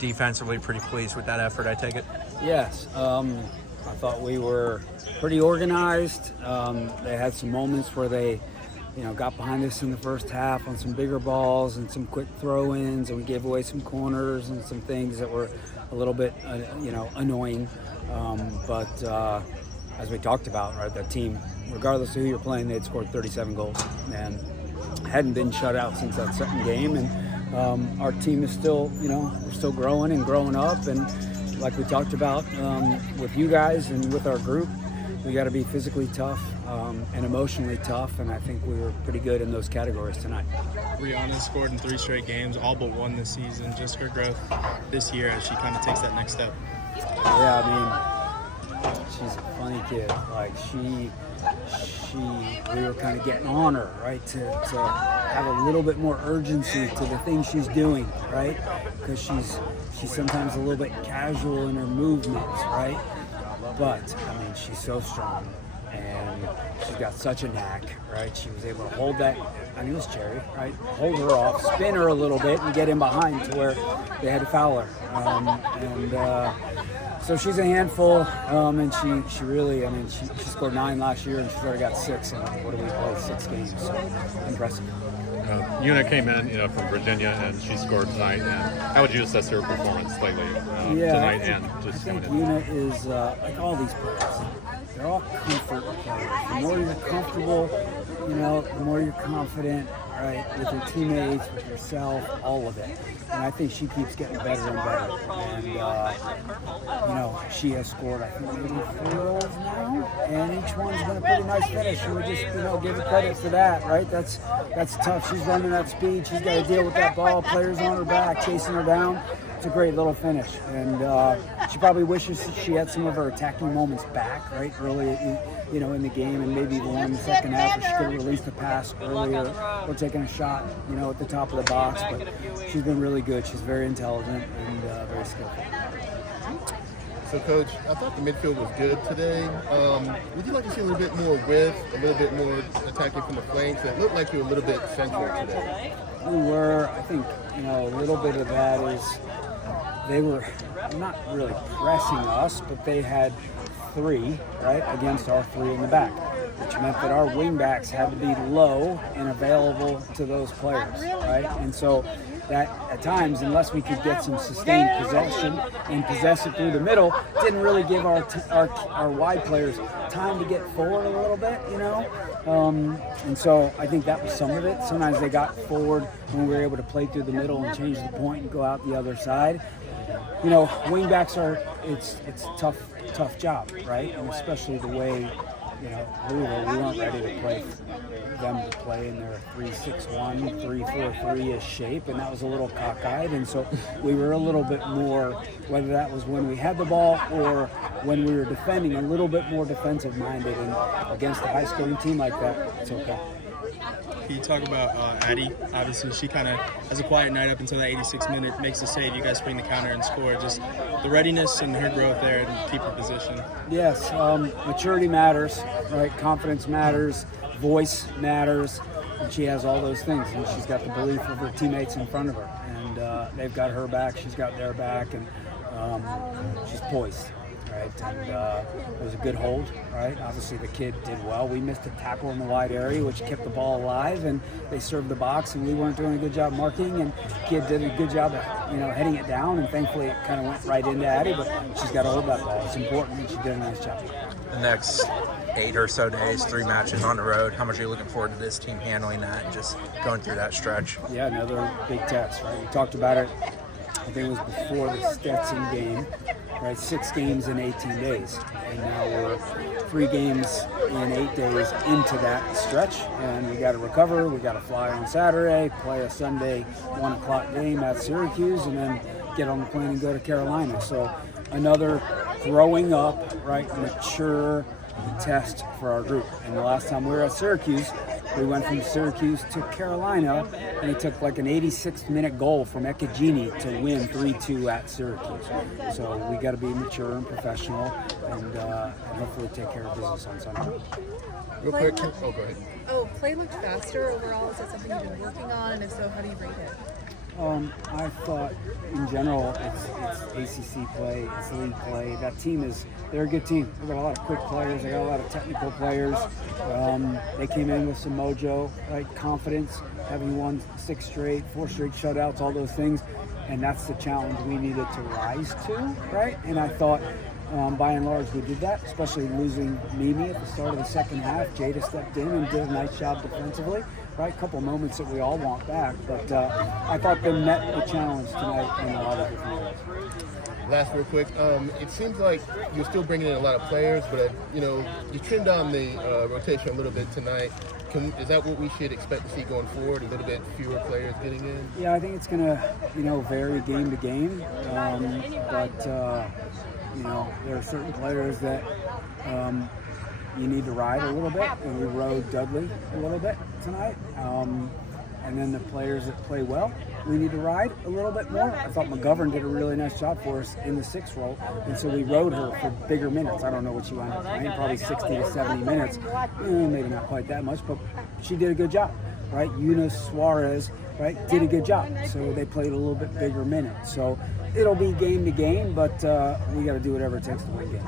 defensively pretty pleased with that effort, I take it? Yes. I thought we were pretty organized. They had some moments where they, got behind us in the first half on some bigger balls and some quick throw-ins, and we gave away some corners and some things that were a little bit, annoying. But as we talked about, right, that team, regardless of who you're playing, they'd scored 37 goals and hadn't been shut out since that second game. And our team is still, we're still growing and growing up. And like we talked about with you guys and with our group, we got to be physically tough and emotionally tough, and I think we were pretty good in those categories tonight. Rihanna scored in 3 straight games, all but one this season. Just her growth this year as she kind of takes that next step. Yeah, I mean, she's a funny kid. Like we were kind of getting on her, right, to have a little bit more urgency to the things she's doing, right, because she's sometimes a little bit casual in her movements, right, but I mean, she's so strong and she's got such a knack, right. She was able to hold that, I think it was Cherry, right, hold her off, spin her a little bit and get in behind to where they had to foul her, so she's a handful, and she really, I mean, she scored 9 last year, and she's already got 6, and what do we play, 6 games, so impressive. Una came in, from Virginia, and she scored tonight. And how would you assess her performance lately tonight and just I coming think in? Una is, like all these players, they're all comfort players. The more you're comfortable, the more you're confident, right, with your teammates, with yourself, all of it. And I think she keeps getting better and better. And, she has scored, I think, maybe 3 goals now, and each one's been a pretty nice finish. You would just, give her credit for that, right? That's tough. She's running that speed. She's got to deal with that ball. Players on her back, chasing her down. It's a great little finish. And she probably wishes she had some of her attacking moments back, right, early, in the game, and maybe the one in the second half where she could have released a pass earlier or taken a shot, at the top of the box. But she's been really good. She's very intelligent and very skillful. So, Coach, I thought the midfield was good today. Would you like to see a little bit more width, a little bit more attacking from the flanks? It looked like you were a little bit central today. We were. I think, a little bit of that is they were not really pressing us, but they had 3, right, against our 3 in the back, which meant that our wing backs had to be low and available to those players, right? And so that at times, unless we could get some sustained possession and possess it through the middle, didn't really give our wide players time to get forward a little bit, and so I think that was some of it. Sometimes they got forward when we were able to play through the middle and change the point and go out the other side. Wing backs it's a tough job, right? And especially the way, Louisville, we weren't ready to play them to play in their 3-6-1, 3-4-3-ish shape, and that was a little cockeyed, and so we were a little bit more, whether that was when we had the ball or when we were defending, a little bit more defensive-minded, and against a high-scoring team like that, it's okay. Can you talk about Addie? Obviously, she kind of has a quiet night up until that 86th minute, makes the save. You guys spring the counter and score. Just the readiness and her growth there to keep her position. Yes, maturity matters, right? Confidence matters, voice matters, and she has all those things. And she's got the belief of her teammates in front of her, and they've got her back. She's got their back, and she's poised. Right, and it was a good hold, right? Obviously, the kid did well. We missed a tackle in the wide area, which kept the ball alive, and they served the box, and we weren't doing a good job marking, and the kid did a good job of, heading it down, and thankfully it kind of went right into Addie, but she's got to hold that ball. It's important, and she did a nice job. The next 8 or so days, 3 matches on the road, how much are you looking forward to this team handling that and just going through that stretch? Yeah, another big test, right? We talked about it, I think it was before the Stetson game. Right, 6 games in 18 days, and now we're 3 games in 8 days into that stretch, and we got to recover. We got to fly on Saturday, play a Sunday 1 o'clock game at Syracuse, and then get on the plane and go to Carolina. So another growing up, right, mature test for our group. And the last time we were at Syracuse, we went from Syracuse to Carolina, and it took like an 86th-minute goal from Ekagini to win 3-2 at Syracuse. So we got to be mature and professional, and hopefully take care of business on Sunday. Real quick, go ahead. Play looked faster overall. Is that something you've been working on, and if so, how do you rate it? I thought in general it's ACC play, it's league play. That team they're a good team. They got a lot of quick players, they got a lot of technical players. They came in with some mojo, right? Confidence, having won 4 straight shutouts, all those things. And that's the challenge we needed to rise to, right? And I thought by and large we did that, especially losing Mimi at the start of the second half. Jada stepped in and did a nice job defensively. Right, a couple moments that we all want back, but I thought they met the challenge tonight in a lot of different ways. Last real quick, it seems like you're still bringing in a lot of players, but you trimmed down the rotation a little bit tonight. Is that what we should expect to see going forward? A little bit fewer players getting in? Yeah, I think it's going to vary game to game, but there are certain players that you need to ride a little bit, and we rode Dudley a little bit tonight. And then the players that play well, we need to ride a little bit more. I thought McGovern did a really nice job for us in the 6th role, and so we rode her for bigger minutes. I don't know what she wound up playing, probably 60 to 70 minutes. Maybe not quite that much, but she did a good job, right? Eunice Suarez, right, did a good job. So they played a little bit bigger minutes. So it'll be game to game, but we got to do whatever it takes to win games.